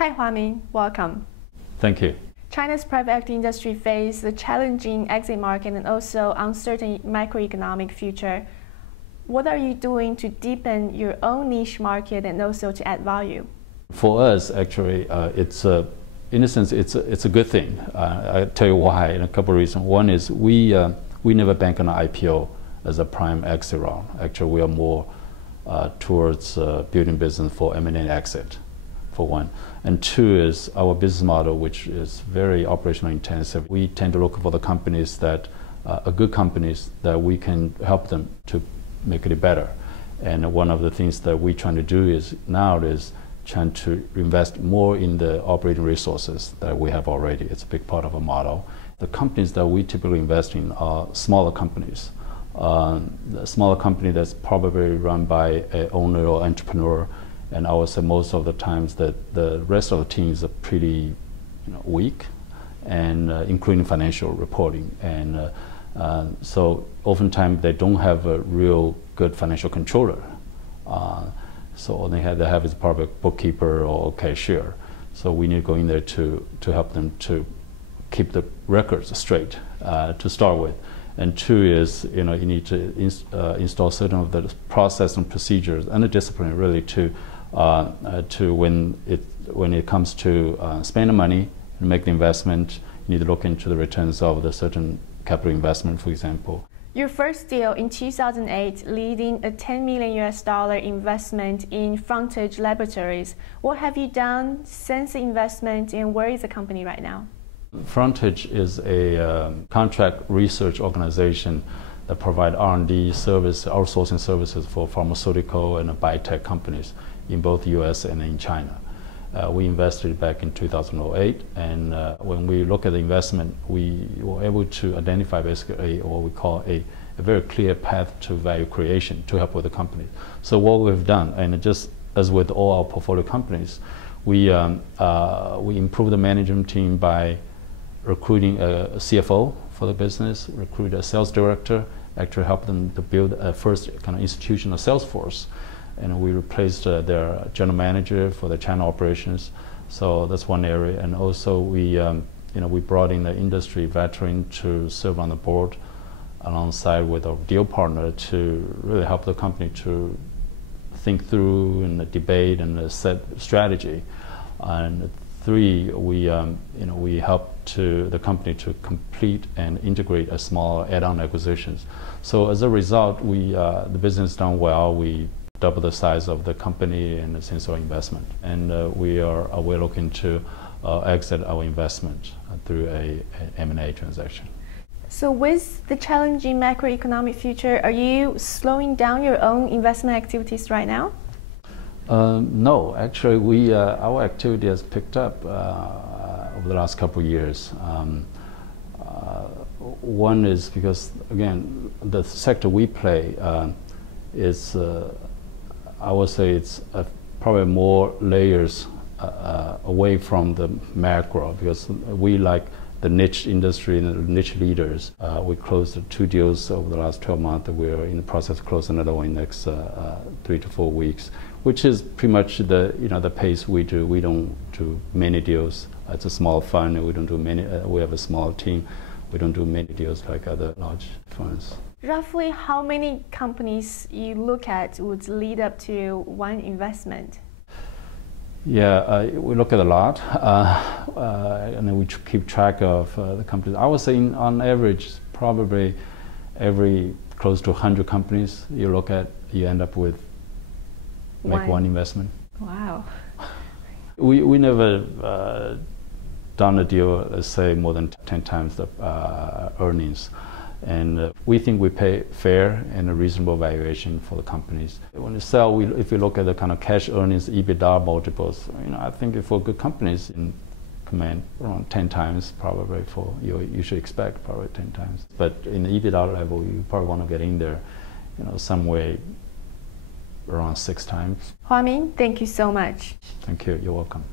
Hi Huaming, welcome. Thank you. China's private equity industry faces a challenging exit market and also uncertain macroeconomic future. What are you doing to deepen your own niche market and also to add value? For us, actually, in a sense, it's a good thing. I'll tell you why in a couple of reasons. One is we never bank on an IPO as a prime exit round. Actually, we are more towards building business for M&A exit, for one. And two is our business model, which is very operational intensive. We tend to look for the companies that are good companies that we can help them to make it better. And one of the things that we're trying to do is trying to invest more in the operating resources that we have already. It's a big part of our model. The companies that we typically invest in are smaller companies. A smaller company that's probably run by an owner or entrepreneur, and I would say most of the times that the rest of the teams are pretty weak, and including financial reporting. And so oftentimes they don't have a real good financial controller. So all they have is probably a bookkeeper or cashier. So we need to go in there to help them to keep the records straight to start with. And two is you need to install certain of the process and procedures and the discipline really to when it comes to spending money and make the investment, you need to look into the returns of the certain capital investment, for example. Your first deal in 2008, leading a $10 million investment in Frontage Laboratories. What have you done since the investment, and where is the company right now? Frontage is a contract research organization that provide R&D service, outsourcing services for pharmaceutical and biotech companies in both US and in China. We invested back in 2008, and when we look at the investment, we were able to identify basically what we call a very clear path to value creation to help with the company. So what we've done, and just as with all our portfolio companies, we improved the management team by recruiting a CFO for the business, recruit a sales director, actually help them to build a first kind of institutional sales force. And we replaced their general manager for the China operations. So that's one area. And also we brought in the industry veteran to serve on the board alongside with our deal partner to really help the company to think through and debate and set strategy. And three, we helped the company to complete and integrate a small add-on acquisitions. So as a result, the business done well. We double the size of the company and since our investment, and we're looking to exit our investment through a M&A transaction. So with the challenging macroeconomic future, are you slowing down your own investment activities right now? No, actually, our activity has picked up over the last couple of years. One is because, again, the sector we play is, I would say it's probably more layers away from the macro, because we like the niche industry and the niche leaders. We closed 2 deals over the last 12 months. We're in the process of closing another one in the next 3 to 4 weeks, which is pretty much the pace we do. We don't do many deals. It's a small fund, and we don't do many. We have a small team. We don't do many deals like other large funds. Roughly how many companies you look at would lead up to one investment? Yeah, we look at a lot, and then we keep track of the companies. I would say on average, probably every close to 100 companies you look at, you end up with make one investment. Wow. We never done a deal, let's say, more than 10 times the earnings. And we think we pay fair and a reasonable valuation for the companies. When you sell, if you look at the kind of cash earnings, EBITDA multiples, I think for good companies, in command around 10 times probably for you should expect probably 10 times. But in the EBITDA level, you probably want to get in there, some way around 6 times. Huaming, thank you so much. Thank you. You're welcome.